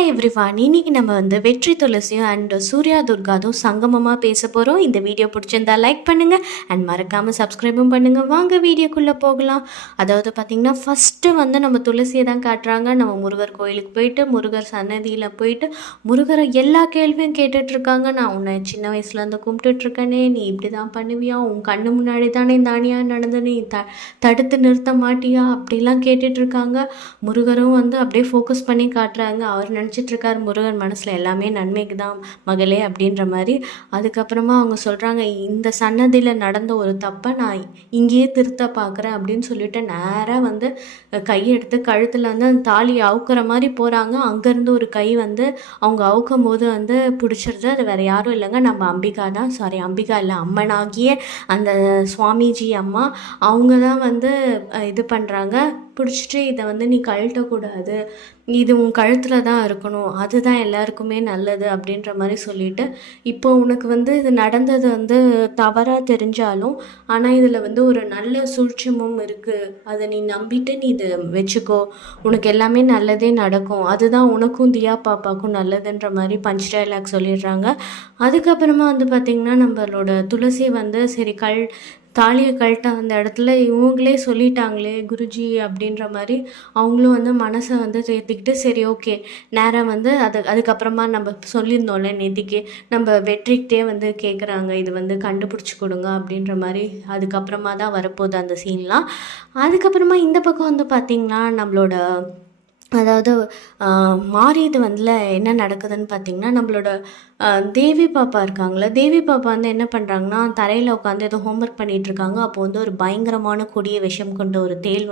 Hi everyone, இன்னைக்கு நம்ம வெற்றி துளசியும் அண்ட் சூர்யா துர்காதும் சங்கமமாக பேச போகிறோம். இந்த வீடியோ பிடிச்சிருந்தா லைக் பண்ணுங்கள் அண்ட் மறக்காமல் சப்ஸ்கிரைபும் பண்ணுங்கள். வாங்க வீடியோக்குள்ளே போகலாம். அதாவது பார்த்திங்கன்னா ஃபஸ்ட்டு நம்ம துளசியை தான் காட்டுறாங்க. நம்ம முருகர் கோயிலுக்கு போயிட்டு முருகர் சன்னதியில் போயிட்டு முருகரை எல்லா கேள்வியும் கேட்டுட்ருக்காங்க. நான் உன்னை சின்ன வயசுலேருந்து கும்பிட்டுட்ருக்கேனே, நீ இப்படி தான் பண்ணுவியா, உன் கண்ணு முன்னாடி தானே இந்த அநியாயம் நடந்து நீ தடுத்து நிறுத்த மாட்டியா அப்படிலாம் கேட்டுட்ருக்காங்க. முருகரும் அப்படியே ஃபோக்கஸ் பண்ணி காட்டுறாங்க. அவர் நினச்சிட்ருக்கார் முருகன் மனசில் எல்லாமே நன்மைக்கு தான் மகளே அப்படின்ற மாதிரி. அதுக்கப்புறமா அவங்க சொல்கிறாங்க, இந்த சன்னதியில் நடந்த ஒரு தப்பை நான் இங்கேயே திருத்த பார்க்குறேன் அப்படின்னு சொல்லிட்டு நேராக கையெடுத்து கழுத்தில் அந்த தாலி அவுக்கிற மாதிரி போகிறாங்க. அங்கேருந்து ஒரு கை அவங்க அவுக்கும் போது பிடிச்சிருது. அது வேறு யாரும் இல்லைங்க, நம்ம அம்பிகா தான். சாரி, அம்பிகா இல்லை, அம்மனாகிய அந்த சுவாமிஜி அம்மா. அவங்க தான் இது பண்ணுறாங்க. பிடிச்சிட்டு இதை நீ கழட்டக்கூடாது, இது உன் கழுத்தில் தான் இருக்கணும், அதுதான் எல்லாருக்குமே நல்லது அப்படின்ற மாதிரி சொல்லிட்டு, இப்போ உனக்கு இது நடந்தது தவறாக தெரிஞ்சாலும் ஆனால் இதில் ஒரு நல்ல சூழ்ச்சியமும் இருக்குது, அதை நீ நம்பிட்டு நீ இதை வச்சுக்கோ, உனக்கு எல்லாமே நல்லதே நடக்கும், அதுதான் உனக்கும் தியா பாப்பாவுக்கும் நல்லதுன்ற மாதிரி பஞ்ச் டைலாக் சொல்லிடுறாங்க. அதுக்கப்புறமா பார்த்திங்கன்னா நம்மளோட துளசி சரி தாலியை கழட்ட அந்த இடத்துல இவங்களே சொல்லிட்டாங்களே குருஜி அப்படின்ற மாதிரி அவங்களும் மனசை தேர்த்திக்கிட்டு சரி ஓகே நேராக அதுக்கப்புறமா நம்ம சொல்லியிருந்தோம்ல நேத்திக்கு நம்ம வெற்றிக்கிட்டே கேட்குறாங்க, இது கண்டுபிடிச்சி கொடுங்க அப்படின்ற மாதிரி. அதுக்கப்புறமா தான் வரப்போகுது அந்த சீன்லாம். அதுக்கப்புறமா இந்த பக்கம் பார்த்திங்கன்னா நம்மளோட அதாவது மாறியது என்ன நடக்குதுன்னு பார்த்திங்கன்னா, நம்மளோட தேவி பாப்பா இருக்காங்களே, தேவி பாப்பா என்ன பண்ணுறாங்கன்னா தரையில் உட்காந்து ஏதோ ஹோம்ஒர்க் பண்ணிகிட்ருக்காங்க. அப்போ ஒரு பயங்கரமான கொடிய விஷம் கொண்ட ஒரு தேள்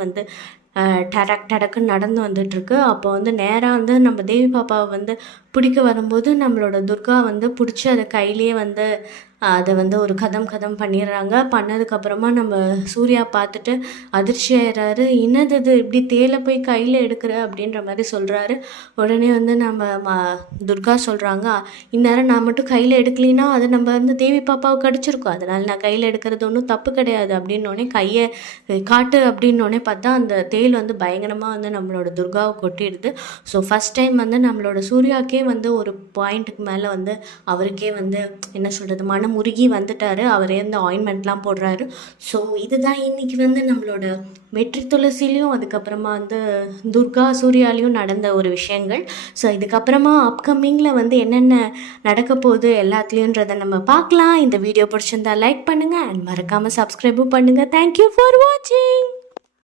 டடக்குன்னு நடந்து வந்துட்டுருக்கு. அப்போ நேராக நம்ம தேவி பாப்பாவை பிடிக்க வரும்போது நம்மளோட துர்கா பிடிச்சி அதை கையிலே அதை ஒரு கதம் பண்ணிடுறாங்க. பண்ணதுக்கப்புறமா நம்ம சூர்யா பார்த்துட்டு அதிர்ச்சி ஆயிடுறாரு. என்னது இது, இப்படி தேலை போய் கையில் எடுக்கிற அப்படின்ற மாதிரி சொல்கிறாரு. உடனே நம்ம துர்கா சொல்கிறாங்க, இந்நேரம் நான் மட்டும் கையில் எடுக்கலின்னா அது நம்ம தேவி பாப்பாவை கடிச்சிருக்கோம், அதனால் நான் கையில் எடுக்கிறது ஒன்றும் தப்பு கிடையாது அப்படின்னோடனே கையை காட்டு அப்படின்னோடனே பார்த்தா அந்த தேல் பயங்கரமாக நம்மளோட துர்காவை கொட்டிடுது. ஸோ ஃபஸ்ட் டைம் நம்மளோட சூர்யாவுக்கே ஒரு பாயிண்ட்டுக்கு மேலே அவருக்கே என்ன சொல்கிறது முருகி வந்துட்டார். அவரே ஆயின்மெண்ட்லாம் போடுறாரு. ஸோ இதுதான் இன்றைக்கி நம்மளோட வெற்றி துளசிலையும் அதுக்கப்புறமா துர்கா சூர்யாலையும் நடந்த ஒரு விஷயங்கள். ஸோ இதுக்கப்புறமா அப்கமிங்கில் என்னென்ன நடக்க போகுது எல்லாத்துலேயுன்றதை நம்ம பார்க்கலாம். இந்த வீடியோ பிடிச்சிருந்தா லைக் பண்ணுங்கள் அண்ட் மறக்காமல் சப்ஸ்கிரைபும் பண்ணுங்கள். தேங்க்யூ ஃபார் வாட்சிங்.